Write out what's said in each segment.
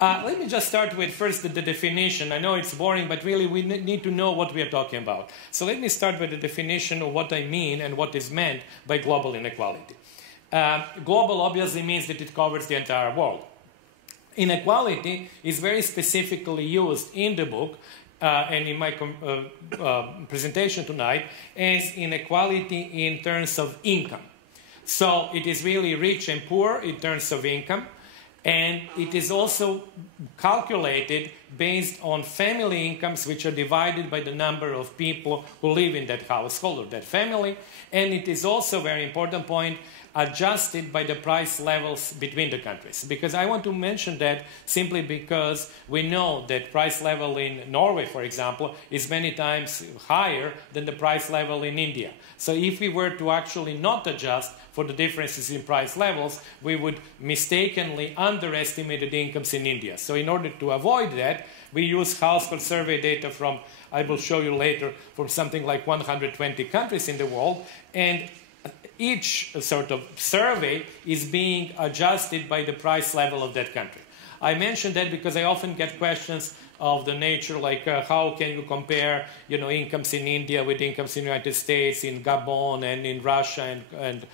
Let me just start with first the definition. I know it's boring, but really we need to know what we are talking about. So let me start with the definition of what I mean and what is meant by global inequality. Global obviously means that it covers the entire world. Inequality is very specifically used in the book and in my presentation tonight as inequality in terms of income. So it is really rich and poor in terms of income. And it is also calculated based on family incomes, which are divided by the number of people who live in that household or that family. And it is also, very important point, adjusted by the price levels between the countries. Because I want to mention that simply because we know that price level in Norway, for example, is many times higher than the price level in India. So if we were to actually not adjust for the differences in price levels, we would mistakenly underestimate the incomes in India. So in order to avoid that, we use household survey data from, I will show you later, from something like 120 countries in the world. And each sort of survey is being adjusted by the price level of that country. I mention that because I often get questions of the nature like how can you compare incomes in India with incomes in the United States, in Gabon and in Russia and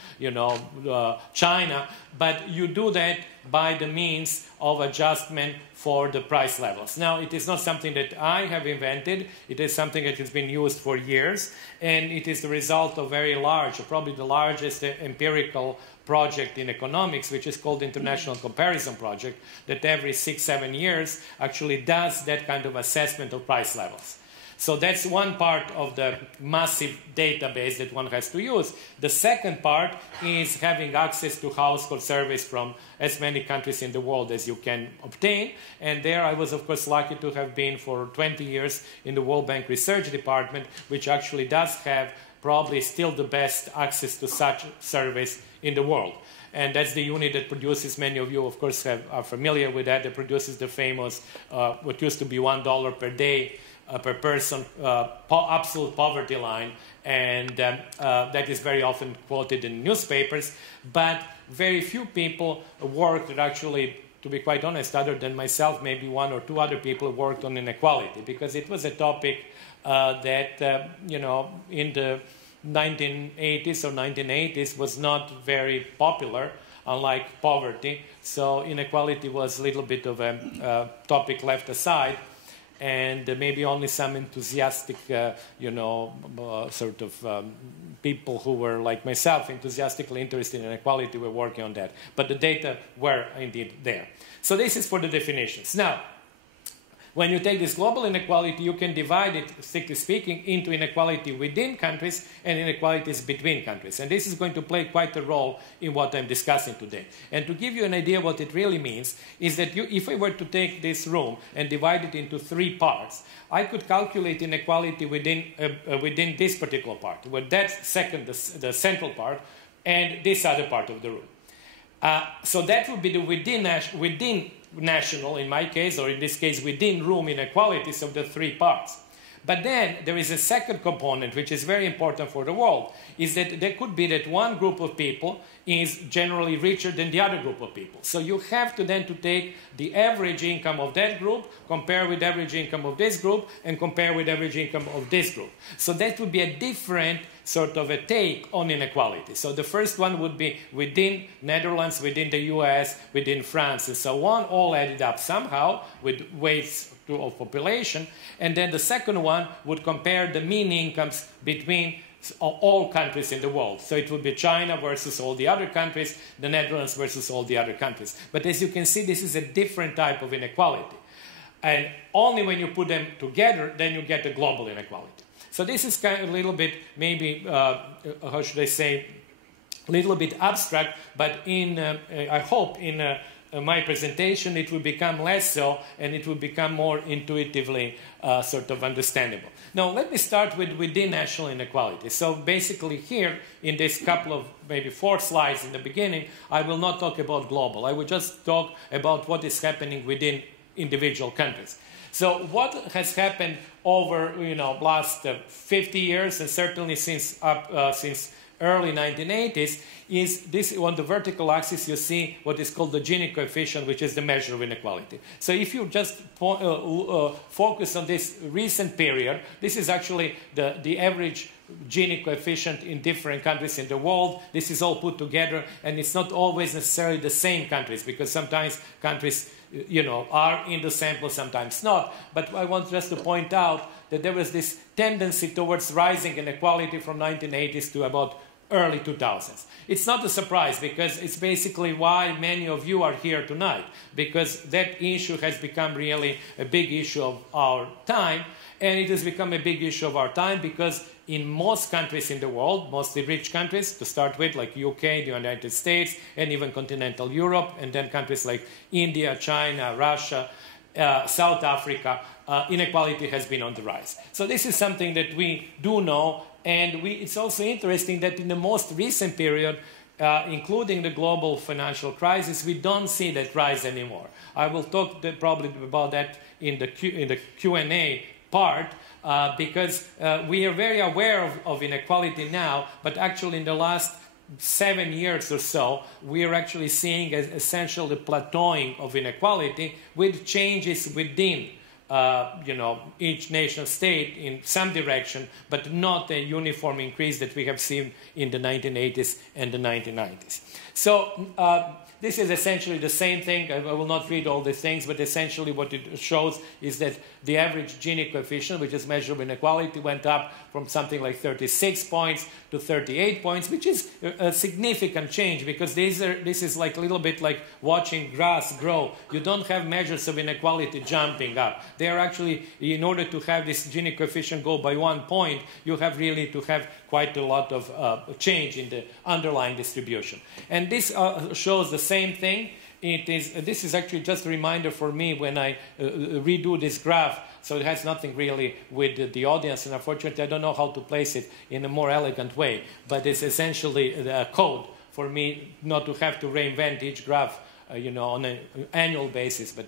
China, but you do that by the means of adjustment for the price levels. Now, it is not something that I have invented. It is something that has been used for years, and it is the result of very large, probably the largest empirical project in economics, which is called International Comparison Project, that every 6-7 years actually does that kind of assessment of price levels. So that's one part of the massive database that one has to use. The second part is having access to household surveys from as many countries in the world as you can obtain. And there I was, of course, lucky to have been for 20 years in the World Bank Research Department, which actually does have probably still the best access to such surveys in the world. And that's the unit that produces, many of you, of course, are familiar with that. That produces the famous, what used to be $1 per day per person, absolute poverty line. And that is very often quoted in newspapers. But very few people worked that actually, to be quite honest, other than myself, maybe one or two other people worked on inequality, because it was a topic that, in the 1980s or 1980s was not very popular, unlike poverty. So inequality was a little bit of a topic left aside, and maybe only some enthusiastic, people who were like myself, enthusiastically interested in inequality, were working on that. But the data were indeed there. So this is for the definitions. Now, when you take this global inequality, you can divide it, strictly speaking, into inequality within countries and inequalities between countries. And this is going to play quite a role in what I'm discussing today. And to give you an idea what it really means, is that if I were to take this room and divide it into 3 parts, I could calculate inequality within this particular part, where that's second, the central part, and this other part of the room. So that would be the within national, in my case, or in this case, within room inequalities of the 3 parts. But then there is a second component, which is very important for the world, is that there could be that one group of people is generally richer than the other group of people. So you have to then to take the average income of that group, compare with average income of this group, and compare with average income of this group. So that would be a different sort of a take on inequality. So the first one would be within Netherlands, within the US, within France, and so on, all added up somehow with weights of population. And then the second one would compare the mean incomes between all countries in the world. So it would be China versus all the other countries, the Netherlands versus all the other countries. But as you can see, this is a different type of inequality. And only when you put them together, then you get a global inequality. So this is kind of a little bit, maybe, how should I say, a little bit abstract, but I hope in my presentation it will become less so, and it will become more intuitively sort of understandable. Now, let me start with within national inequality. So basically here, in this couple of maybe 4 slides in the beginning, I will not talk about global. I will just talk about what is happening within individual countries. So what has happened over last 50 years, and certainly since early 1980s, is this on the vertical axis you see what is called the Gini coefficient, which is the measure of inequality. So if you just focus on this recent period, this is actually the average Gini coefficient in different countries in the world. This is all put together, and it's not always necessarily the same countries, because sometimes countries, are in the sample, sometimes not. But I want just to point out that there was this tendency towards rising inequality from 1980s to about early 2000s. It's not a surprise, because it's basically why many of you are here tonight, because that issue has become really a big issue of our time, and it has become a big issue of our time because in most countries in the world, mostly rich countries to start with, like UK, the United States, and even continental Europe, and then countries like India, China, Russia, South Africa, inequality has been on the rise. So this is something that we do know, and it's also interesting that in the most recent period, including the global financial crisis, we don't see that rise anymore. I will talk probably about that in the Q&A part, because we are very aware of inequality now, but actually in the last 7 years or so, we are actually seeing essentially the plateauing of inequality with changes within each nation state in some direction, but not a uniform increase that we have seen in the 1980s and the 1990s. So this is essentially the same thing. I will not read all these things, but essentially what it shows is that the average Gini coefficient, which is measured inequality, went up from something like 36 points to 38 points, which is a significant change, because this is like a little bit like watching grass grow. You don't have measures of inequality jumping up. They are actually, in order to have this Gini coefficient go by 1 point, you have really to have quite a lot of change in the underlying distribution. And this shows the same thing. This is actually just a reminder for me when I redo this graph, so it has nothing really with the audience, and unfortunately I don't know how to place it in a more elegant way, but it's essentially a code for me not to have to reinvent each graph on an annual basis, but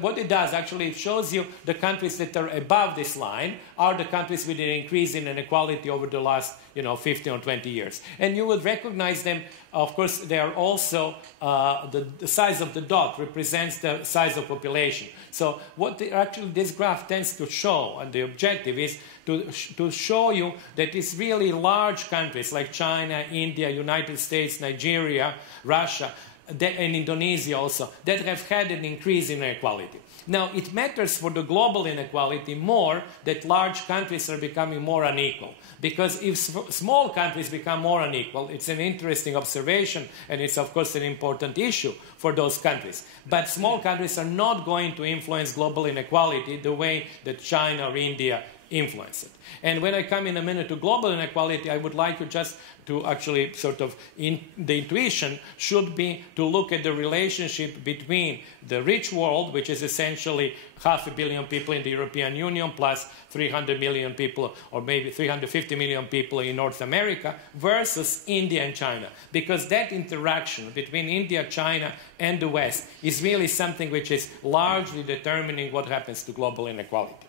what it does, actually, it shows you the countries that are above this line are the countries with an increase in inequality over the last, 15 or 20 years. And you would recognize them, of course, they are also, the size of the dot represents the size of population. So what actually this graph tends to show, and the objective is to show you that it's really large countries like China, India, United States, Nigeria, Russia, and Indonesia also, that have had an increase in inequality. Now, it matters for the global inequality more that large countries are becoming more unequal. Because if small countries become more unequal, it's an interesting observation, and it's, of course, an important issue for those countries. But small countries are not going to influence global inequality the way that China or India influence it. And when I come in a minute to global inequality, I would like you just to actually sort of, the intuition should be to look at the relationship between the rich world, which is essentially 500 million people in the European Union, plus 300 million people, or maybe 350 million people in North America, versus India and China. Because that interaction between India, China, and the West is really something which is largely determining what happens to global inequality.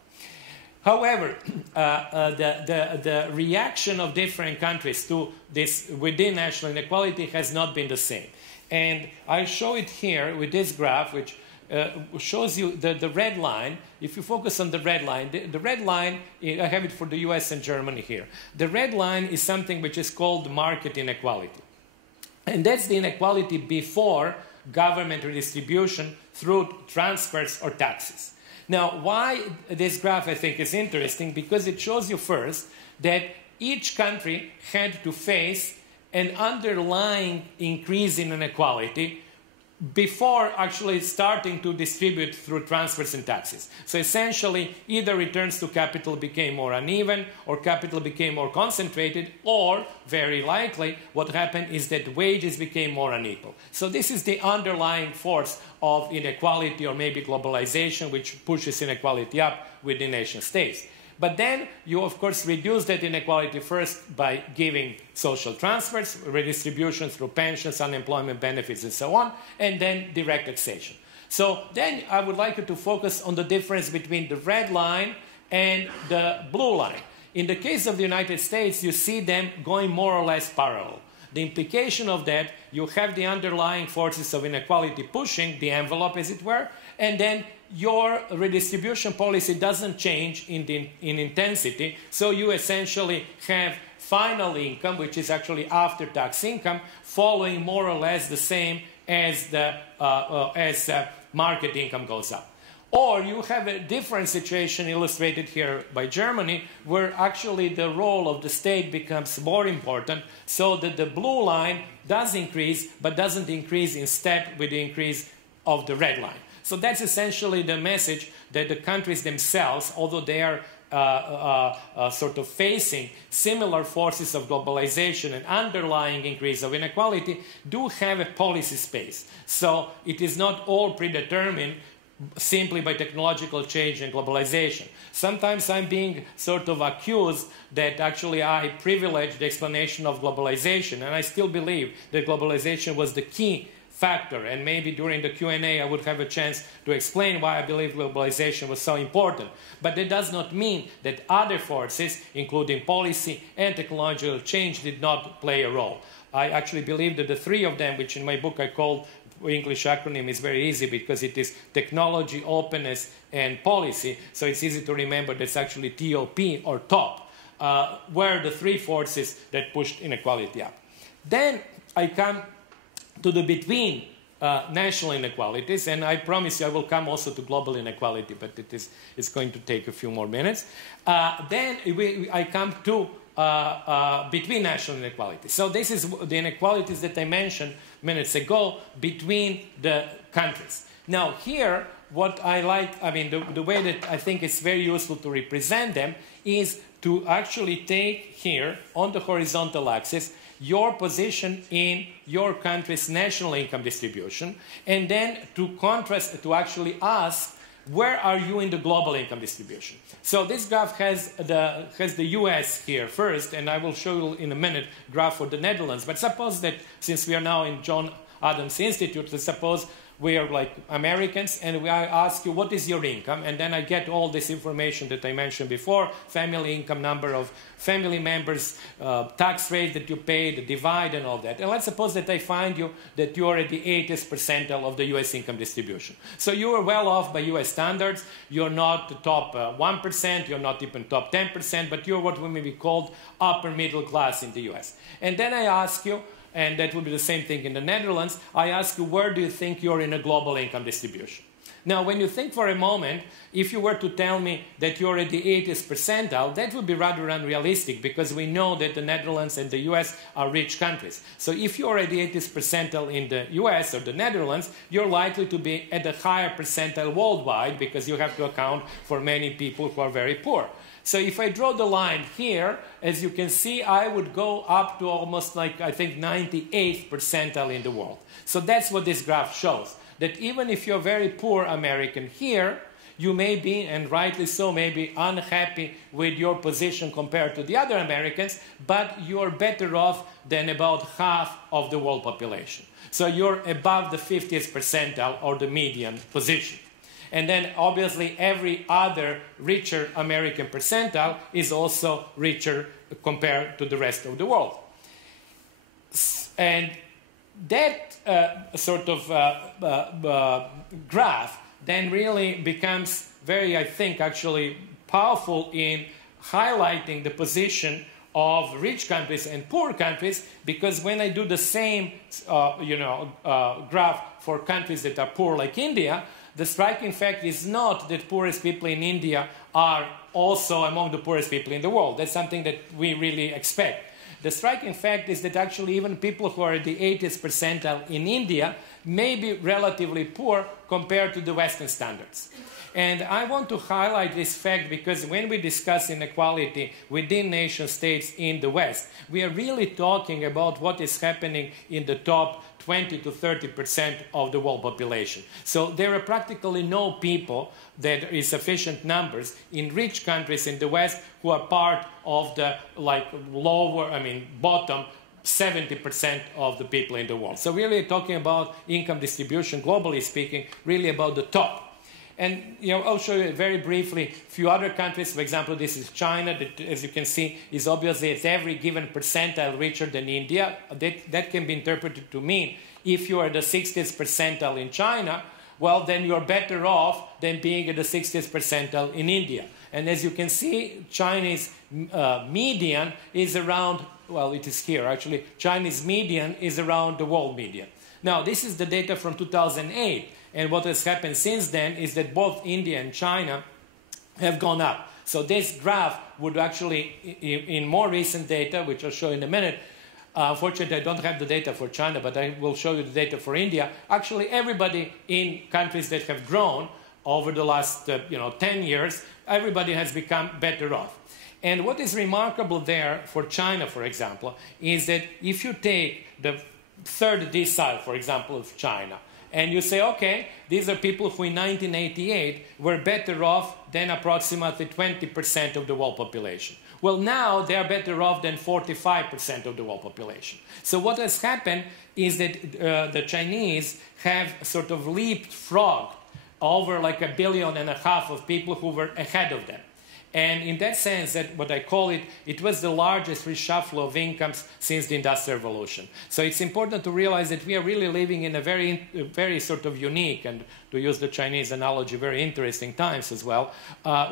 However, the reaction of different countries to this within national inequality has not been the same. And I show it here with this graph, which shows you the red line. If you focus on the red line, the red line, I have it for the US and Germany here. The red line is something which is called market inequality. And that's the inequality before government redistribution through transfers or taxes. Now, why this graph, I think, is interesting? Because it shows you first that each country had to face an underlying increase in inequality before actually starting to distribute through transfers and taxes. So essentially, either returns to capital became more uneven, or capital became more concentrated, or, very likely, what happened is that wages became more unequal. So this is the underlying force of inequality, or maybe globalization, which pushes inequality up within nation states. But then you, of course, reduce that inequality first by giving social transfers, redistribution through pensions, unemployment benefits, and so on, and then direct taxation. So then I would like you to focus on the difference between the red line and the blue line. In the case of the United States, you see them going more or less parallel. The implication of that, you have the underlying forces of inequality pushing the envelope, as it were, and then your redistribution policy doesn't change in intensity, so you essentially have final income, which is actually after-tax income, following more or less the same as market income goes up. Or you have a different situation illustrated here by Germany, where actually the role of the state becomes more important, so that the blue line does increase, but doesn't increase in step with the increase of the red line. So that's essentially the message that the countries themselves, although they are sort of facing similar forces of globalization and underlying increase of inequality, do have a policy space. So it is not all predetermined simply by technological change and globalization. Sometimes I'm being sort of accused that actually I privilege the explanation of globalization, and I still believe that globalization was the key factor, and maybe during the Q&A I would have a chance to explain why I believe globalization was so important. But that does not mean that other forces, including policy and technological change, did not play a role. I actually believe that the three of them, which in my book I called English acronym, is very easy because it is technology, openness, and policy. So it's easy to remember that's actually TOP or TOP, were the three forces that pushed inequality up. Then I come to the between national inequalities, and I promise you I will come also to global inequality, but it's going to take a few more minutes. Then I come to between national inequalities. So this is the inequalities that I mentioned minutes ago between the countries. Now here, what I like, I mean, the way that I think it's very useful to represent them is to actually take here on the horizontal axis your position in your country's national income distribution, and then to contrast, to actually ask, where are you in the global income distribution? So this graph has the US here first, and I will show you in a minute graph for the Netherlands. But suppose that, since we are now in John Adams Institute, let's suppose we are like Americans, and I ask you, what is your income? And then I get all this information that I mentioned before, family income, number of family members, tax rate that you pay, the divide, and all that. And let's suppose that I find you that you are at the 80th percentile of the US income distribution. So you are well off by US standards. You're not the top 1%, you're not even top 10%, but you're what may be called upper middle class in the US. And then I ask you, and that would be the same thing in the Netherlands, I ask you, where do you think you're in a global income distribution? Now, when you think for a moment, if you were to tell me that you're at the 80th percentile, that would be rather unrealistic, because we know that the Netherlands and the US are rich countries. So if you're at the 80th percentile in the US or the Netherlands, you're likely to be at the higher percentile worldwide, because you have to account for many people who are very poor. So if I draw the line here, as you can see, I would go up to almost like, I think, 98th percentile in the world. So that's what this graph shows, that even if you're a very poor American here, you may be, and rightly so, may be unhappy with your position compared to the other Americans, but you're better off than about half of the world population. So you're above the 50th percentile or the median position. And then, obviously, every other richer American percentile is also richer compared to the rest of the world. And that sort of graph then really becomes very, I think, actually powerful in highlighting the position of rich countries and poor countries, because when I do the same graph for countries that are poor like India, the striking fact is not that poorest people in India are also among the poorest people in the world. That's something that we really expect. The striking fact is that actually even people who are at the 80th percentile in India may be relatively poor compared to the Western standards. And I want to highlight this fact because when we discuss inequality within nation states in the West, we are really talking about what is happening in the top 20 to 30% of the world population. So there are practically no people, that is sufficient numbers in rich countries in the West who are part of the bottom 70% of the people in the world. So really talking about income distribution, globally speaking, really about the top. And I'll show you very briefly a few other countries. For example, this is China, that, as you can see, is obviously at every given percentile richer than India. That can be interpreted to mean if you are the 60th percentile in China, well, then you're better off than being at the 60th percentile in India. And as you can see, Chinese median is around, well, it is here actually, Chinese median is around the world median. Now, this is the data from 2008. And what has happened since then is that both India and China have gone up. So this graph would actually, in more recent data, which I'll show in a minute, unfortunately I don't have the data for China, but I will show you the data for India. Actually, everybody in countries that have grown over the last 10 years, everybody has become better off. And what is remarkable there for China, for example, is that if you take the third decile, for example, of China, and you say, okay, these are people who in 1988 were better off than approximately 20% of the world population. Well, now they are better off than 45% of the world population. So what has happened is that the Chinese have sort of leapfrogged over like 1.5 billion of people who were ahead of them. And in that sense, that what I call it, it was the largest reshuffle of incomes since the Industrial Revolution. So it's important to realize that we are really living in a very sort of unique, and to use the Chinese analogy, very interesting times as well,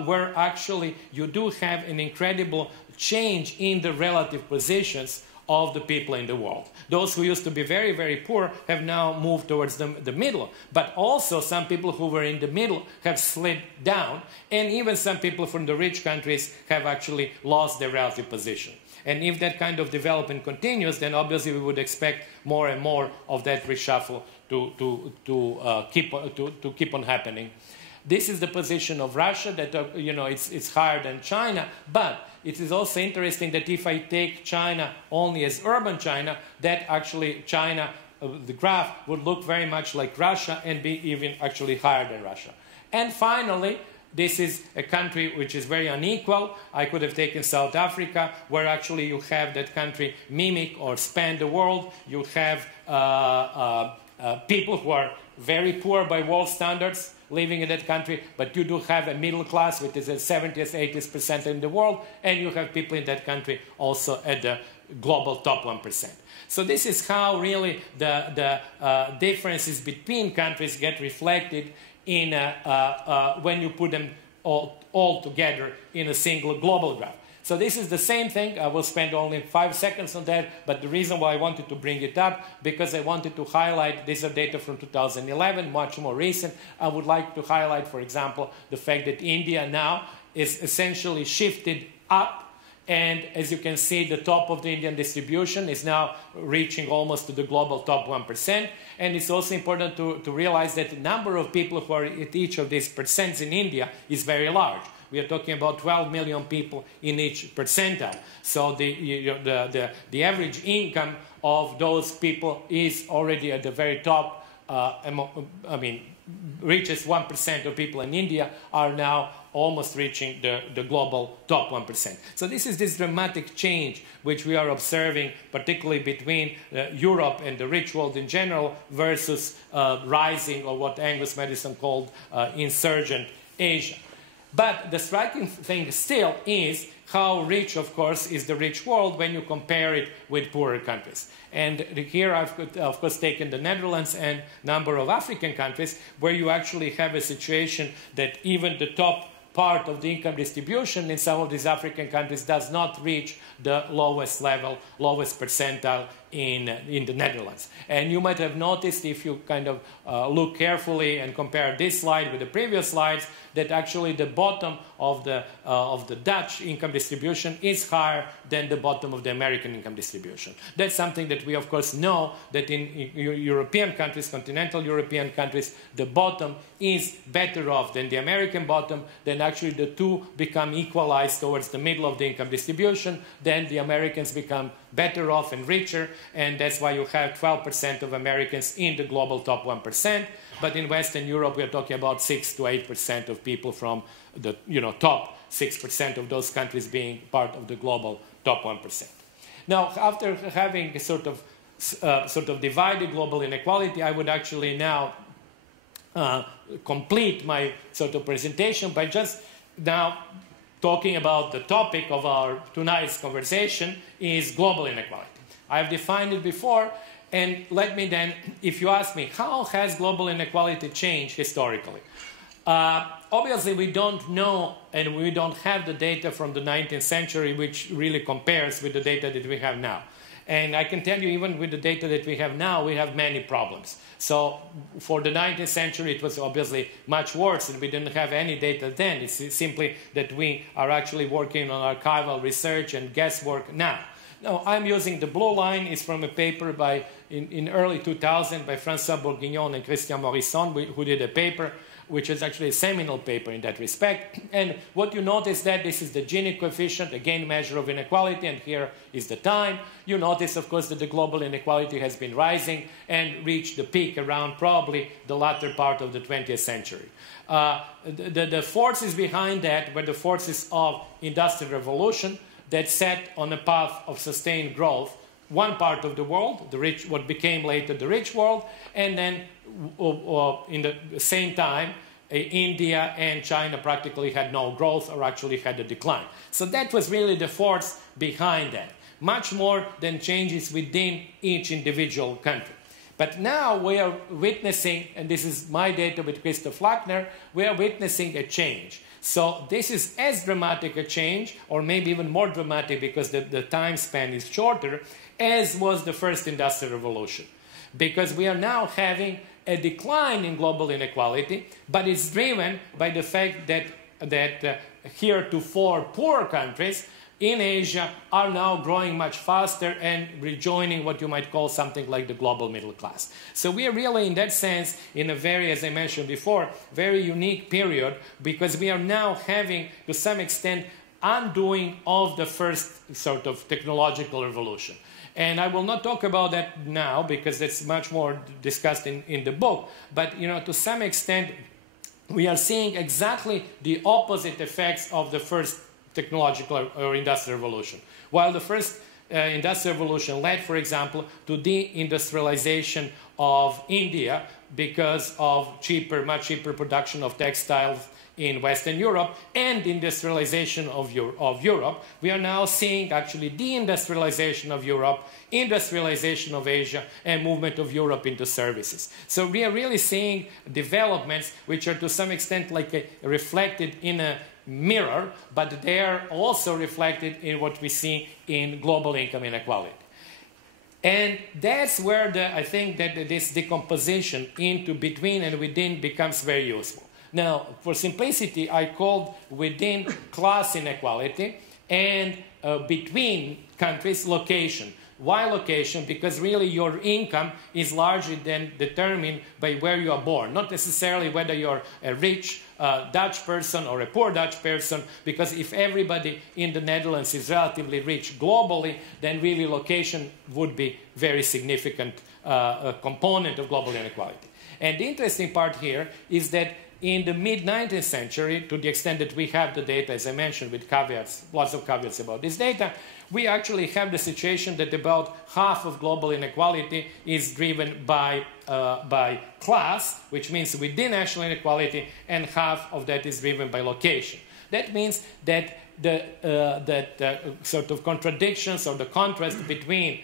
where actually you do have an incredible change in the relative positions of the people in the world. Those who used to be very, very poor have now moved towards the middle. But also some people who were in the middle have slid down, and even some people from the rich countries have actually lost their relative position. And if that kind of development continues, then obviously we would expect more and more of that reshuffle to keep on happening. This is the position of Russia, that it's higher than China, but it is also interesting that if I take China only as urban China, that actually China, the graph would look very much like Russia and be even actually higher than Russia. And finally, this is a country which is very unequal. I could have taken South Africa, where actually you have that country mimic or span the world. You have people who are very poor by world standards living in that country, but you do have a middle class, which is at 70th, 80th% in the world, and you have people in that country also at the global top 1%. So this is how really the differences between countries get reflected in when you put them all together in a single global graph. So this is the same thing. I will spend only 5 seconds on that, but the reason why I wanted to bring it up, because I wanted to highlight, these are data from 2011, much more recent. I would like to highlight, for example, the fact that India now is essentially shifted up, and as you can see, the top of the Indian distribution is now reaching almost to the global top 1%. And it's also important to realize that the number of people who are at each of these percents in India is very large. We are talking about 12 million people in each percentile. So the average income of those people is already at the very top. Richest 1% of people in India are now almost reaching the global top 1%. So this is this dramatic change which we are observing, particularly between Europe and the rich world in general versus rising, or what Angus Madison called insurgent Asia. But the striking thing still is how rich, of course, is the rich world when you compare it with poorer countries. And here I've, of course, taken the Netherlands and a number of African countries where you actually have a situation that even the top part of the income distribution in some of these African countries does not reach the lowest level, lowest percentile in the Netherlands. And you might have noticed, if you kind of look carefully and compare this slide with the previous slides, that actually the bottom of the Dutch income distribution is higher than the bottom of the American income distribution. That's something that we, of course, know that in European countries, continental European countries, the bottom is better off than the American bottom. Then actually the two become equalized towards the middle of the income distribution. Then the Americans become better off and richer, and that's why you have 12% of Americans in the global top 1%. But in Western Europe, we are talking about 6 to 8% of people from the top 6% of those countries being part of the global top 1%. Now, after having sort of divided global inequality, I would actually now complete my sort of presentation by just now talking about the topic of our tonight's conversation is global inequality. I've defined it before, and let me then, if you ask me, how has global inequality changed historically? Obviously, we don't know, and we don't have the data from the 19th century which really compares with the data that we have now. And I can tell you, even with the data that we have now, we have many problems. So for the 19th century, it was obviously much worse, and we didn't have any data then. It's simply that we are actually working on archival research and guesswork now. Now, I'm using the blue line. It's from a paper in early 2000 by François Bourguignon and Christian Morisson, who did a paper which is actually a seminal paper in that respect. And what you notice that this is the Gini Coefficient, again, measure of inequality, and here is the time. You notice, of course, that the global inequality has been rising and reached the peak around probably the latter part of the 20th century. The forces behind that were the forces of Industrial Revolution that set on a path of sustained growth one part of the world, the rich, what became later the rich world, and then in the same time, India and China practically had no growth or actually had a decline. So that was really the force behind that, much more than changes within each individual country. But now we are witnessing, and this is my data with Christoph Lackner, we are witnessing a change. So this is as dramatic a change, or maybe even more dramatic because the time span is shorter, as was the first Industrial Revolution. Because we are now having a decline in global inequality, but it's driven by the fact that heretofore poor countries in Asia are now growing much faster and rejoining what you might call something like the global middle class. So we are really, in that sense, in a very, as I mentioned before, very unique period, because we are now having, to some extent, undoing of the first sort of technological revolution. And I will not talk about that now because it's much more discussed in the book. But, you know, to some extent, we are seeing exactly the opposite effects of the first technological or industrial revolution. While the first industrial revolution led, for example, to deindustrialization of India because of much cheaper production of textiles in Western Europe and industrialization of Europe, we are now seeing actually deindustrialization of Europe, industrialization of Asia, and movement of Europe into services. So we are really seeing developments which are to some extent like reflected in a mirror, but they are also reflected in what we see in global income inequality. And that's where I think that this decomposition into between and within becomes very useful. Now, for simplicity, I called within class inequality and between countries location. Why location? Because really your income is largely then determined by where you are born, not necessarily whether you're a rich Dutch person or a poor Dutch person, because if everybody in the Netherlands is relatively rich globally, then really location would be very significant component of global inequality. And the interesting part here is that in the mid-19th century, to the extent that we have the data, as I mentioned, with caveats, lots of caveats about this data, we actually have the situation that about half of global inequality is driven by class, which means within national inequality, and half of that is driven by location. That means that the sort of contradictions or the contrast between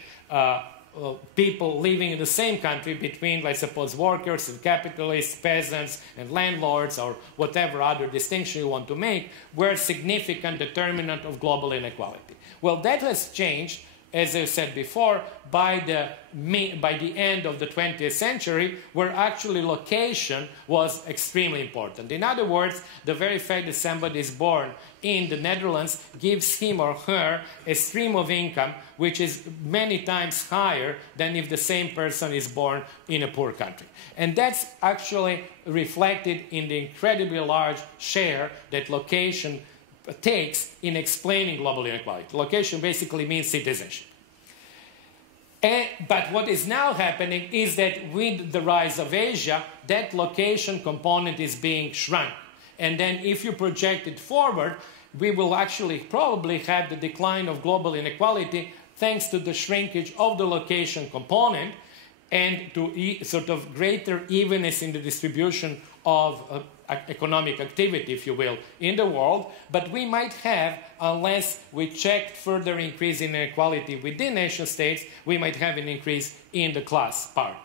people living in the same country, between, let's suppose, workers and capitalists, peasants and landlords, or whatever other distinction you want to make, were significant determinant of global inequality. Well, that has changed, as I said before, by the end of the 20th century, where actually location was extremely important. In other words, the very fact that somebody is born in the Netherlands gives him or her a stream of income which is many times higher than if the same person is born in a poor country. And that's actually reflected in the incredibly large share that location takes in explaining global inequality. Location basically means citizenship. But what is now happening is that with the rise of Asia, that location component is being shrunk. And then if you project it forward, we will actually probably have the decline of global inequality thanks to the shrinkage of the location component, and to sort of greater evenness in the distribution of economic activity, if you will, in the world. But we might have, unless we check further increase in inequality within nation states, we might have an increase in the class part.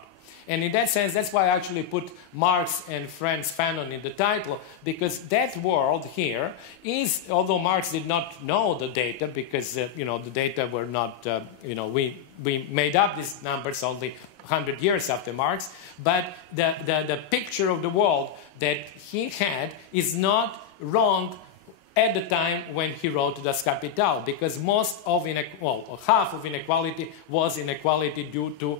And in that sense, that's why I actually put Marx and Frantz Fanon in the title, because that world here is, although Marx did not know the data, because you know, the data were not, you know, we made up these numbers only 100 years after Marx, but the picture of the world that he had is not wrong at the time when he wrote Das Kapital, because most of half of inequality was inequality due to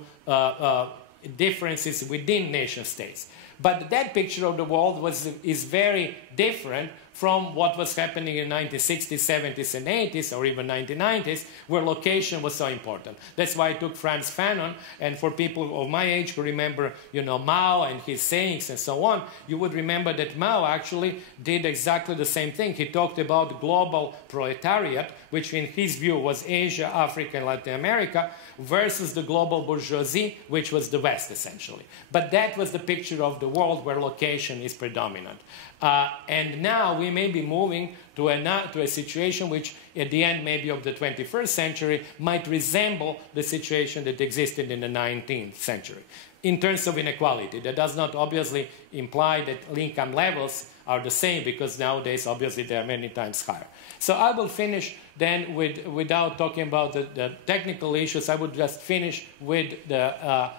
differences within nation states. But that picture of the world is very different from what was happening in 1960s, 70s, and 80s, or even 1990s, where location was so important. That's why I took Frantz Fanon, and for people of my age who remember, you know, Mao and his sayings and so on, you would remember that Mao actually did exactly the same thing. He talked about global proletariat, which in his view was Asia, Africa, and Latin America, versus the global bourgeoisie, which was the West, essentially. But that was the picture of the world where location is predominant. And now we may be moving to a situation which, at the end maybe of the 21st century, might resemble the situation that existed in the 19th century. In terms of inequality, that does not obviously imply that income levels are the same, because nowadays, obviously, they are many times higher. So I will finish then without talking about the technical issues. I would just finish with the,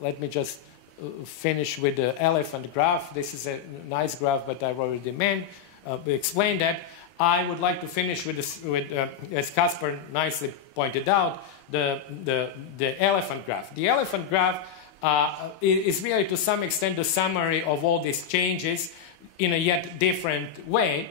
let me just finish with the elephant graph. This is a nice graph, but I've already explained that. I would like to finish with, as Kasper nicely pointed out, the elephant graph. The elephant graph is really, to some extent, the summary of all these changes in a yet different way.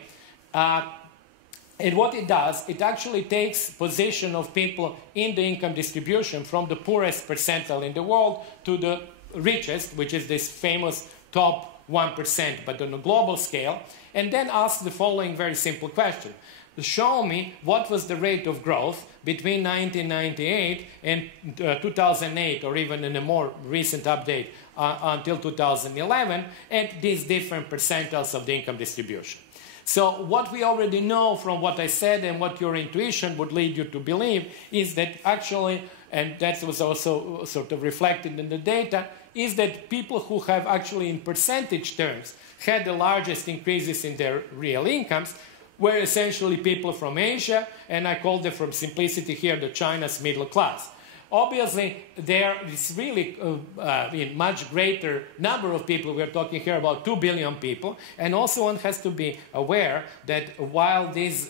And what it does, it actually takes position of people in the income distribution from the poorest percentile in the world to the richest, which is this famous top 1%, but on a global scale, and then asks the following very simple question. Show me what was the rate of growth between 1998 and 2008, or even in a more recent update until 2011, at these different percentiles of the income distribution. So what we already know from what I said and what your intuition would lead you to believe is that actually, and that was also sort of reflected in the data, is that people who have actually in percentage terms had the largest increases in their real incomes were essentially people from Asia, and I call them, from simplicity here, the China's middle class. Obviously, there is really a much greater number of people. We're talking here about 2 billion people. And also one has to be aware that while these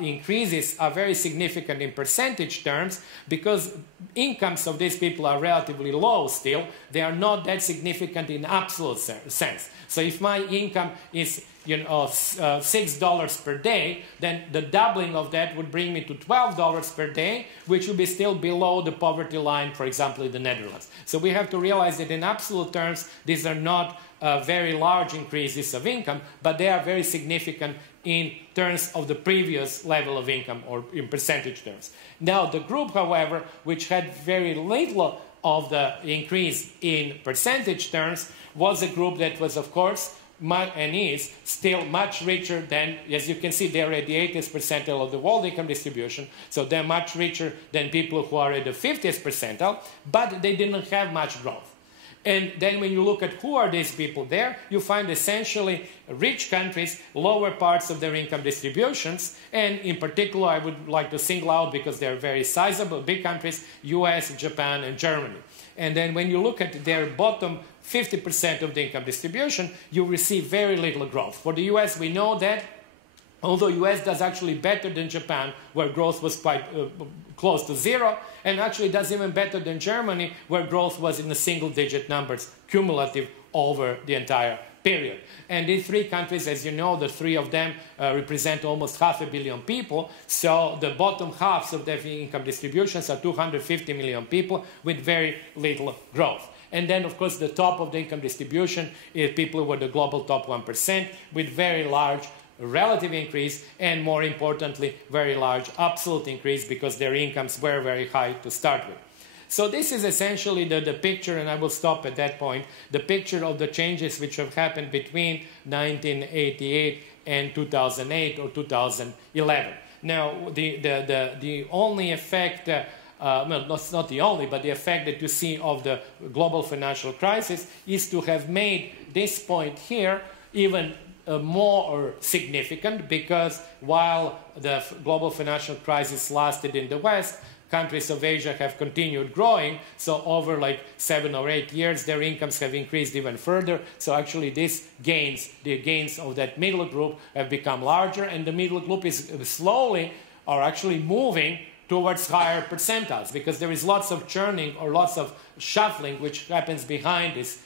increases are very significant in percentage terms, because incomes of these people are relatively low still, they are not that significant in absolute sense. So if my income is $6 per day, then the doubling of that would bring me to $12 per day, which would be still below the poverty line, for example, in the Netherlands. So we have to realize that in absolute terms, these are not very large increases of income, but they are very significant in terms of the previous level of income, or in percentage terms. Now, the group, however, which had very little of the increase in percentage terms, was a group that was, of course, and is still much richer than, as you can see, they're at the 80th percentile of the world income distribution, so they're much richer than people who are at the 50th percentile, but they didn't have much growth. And then when you look at who are these people there, you find essentially rich countries, lower parts of their income distributions, and in particular I would like to single out, because they're very sizable, big countries, US, Japan, and Germany. And then when you look at their bottom 50% of the income distribution, you receive very little growth. For the US, we know that, although US does actually better than Japan, where growth was quite close to zero, and actually does even better than Germany, where growth was in the single-digit numbers, cumulative over the entire period. And these three countries, as you know, the three of them represent almost 500 million people, so the bottom halves of their income distributions are 250 million people with very little growth. And then, of course, the top of the income distribution is people who were the global top 1% with very large relative increase, and more importantly, very large absolute increase, because their incomes were very high to start with. So this is essentially the picture, and I will stop at that point, the picture of the changes which have happened between 1988 and 2008 or 2011. Now, the only effect, well, that's not the only, but the effect that you see of the global financial crisis is to have made this point here even more significant, because while the global financial crisis lasted in the West, countries of Asia have continued growing. So over like 7 or 8 years, their incomes have increased even further. So actually these gains, the gains of that middle group have become larger, and the middle group is slowly are actually moving towards higher percentiles, because there is lots of churning or lots of shuffling which happens behind this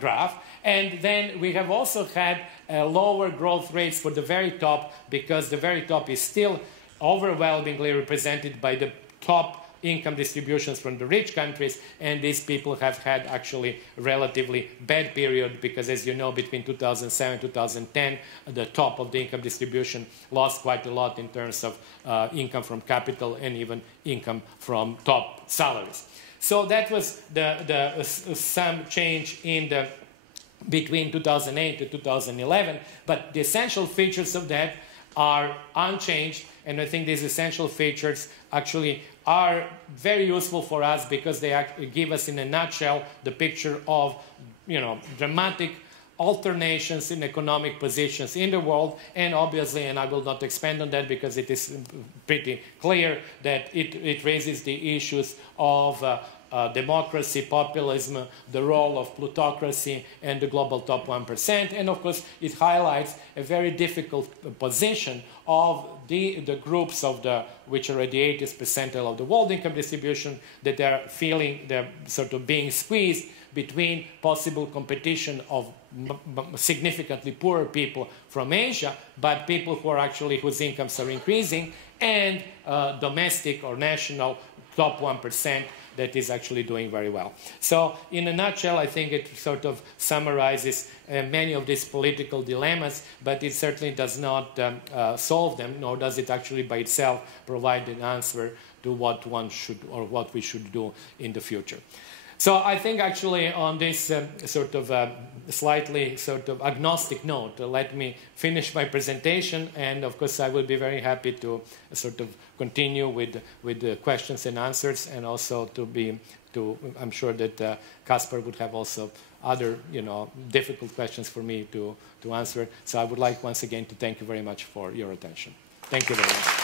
graph. And then we have also had lower growth rates for the very top, because the very top is still overwhelmingly represented by the top income distributions from the rich countries, and these people have had actually relatively bad period, because as you know, between 2007 and 2010, the top of the income distribution lost quite a lot in terms of income from capital and even income from top salaries. So that was some change in the between 2008 to 2011, but the essential features of that are unchanged, and I think these essential features actually are very useful for us, because they give us in a nutshell the picture of, you know, dramatic alternations in economic positions in the world. And obviously, and I will not expand on that because it is pretty clear that it raises the issues of democracy, populism, the role of plutocracy, and the global top 1%. And of course, it highlights a very difficult position of the groups of which are at the 80th percentile of the world income distribution, that they're feeling they're sort of being squeezed between possible competition of significantly poorer people from Asia, but people who are actually whose incomes are increasing, and domestic or national top 1% that is actually doing very well. So in a nutshell, I think it sort of summarizes many of these political dilemmas, but it certainly does not solve them, nor does it actually by itself provide an answer to what one should or what we should do in the future. So I think actually on this slightly sort of agnostic note, let me finish my presentation, and of course I will be very happy to sort of continue with the questions and answers, and also I'm sure that Kasper would have also other, you know, difficult questions for me to answer. So I would like once again to thank you very much for your attention. Thank you very much.